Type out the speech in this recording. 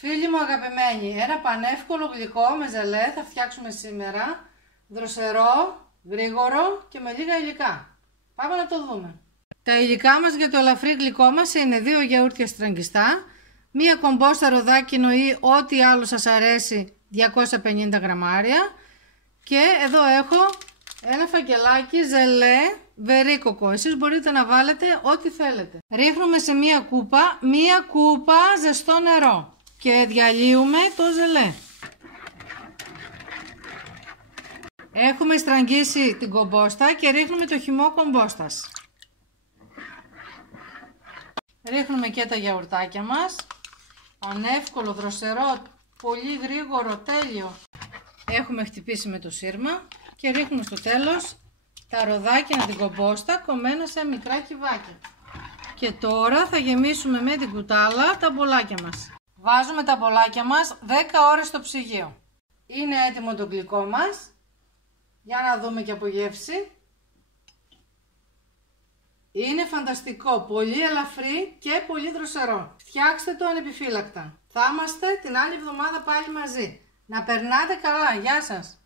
Φίλοι μου αγαπημένοι, ένα πανεύκολο γλυκό με ζελέ θα φτιάξουμε σήμερα. Δροσερό, γρήγορο και με λίγα υλικά. Πάμε να το δούμε. Τα υλικά μας για το ελαφρύ γλυκό μας είναι 2 γιαούρτια στραγγιστά, μία κομπόστα ροδάκινο ή ό,τι άλλο σας αρέσει 250 γραμμάρια και εδώ έχω ένα φακελάκι ζελέ βερίκοκο. Εσείς μπορείτε να βάλετε ό,τι θέλετε. Ρίχνουμε σε μία κούπα ζεστό νερό και διαλύουμε το ζελέ. Έχουμε στραγγίσει την κομπόστα και ρίχνουμε το χυμό κομπόστας. Ρίχνουμε και τα γιαουρτάκια μας. Πανεύκολο, δροσερό, πολύ γρήγορο, τέλειο. Έχουμε χτυπήσει με το σύρμα και ρίχνουμε στο τέλος τα ροδάκια την κομπόστα κομμένα σε μικρά κυβάκια. Και τώρα θα γεμίσουμε με την κουτάλα τα μπολάκια μας. Βάζουμε τα μπολάκια μας 10 ώρες στο ψυγείο. Είναι έτοιμο το γλυκό μας. Για να δούμε και από γεύση. Είναι πολύ ελαφρύ και πολύ δροσερό. Φτιάξτε το ανεπιφύλακτα. Θα είμαστε την άλλη εβδομάδα πάλι μαζί. Να περνάτε καλά. Γεια σας.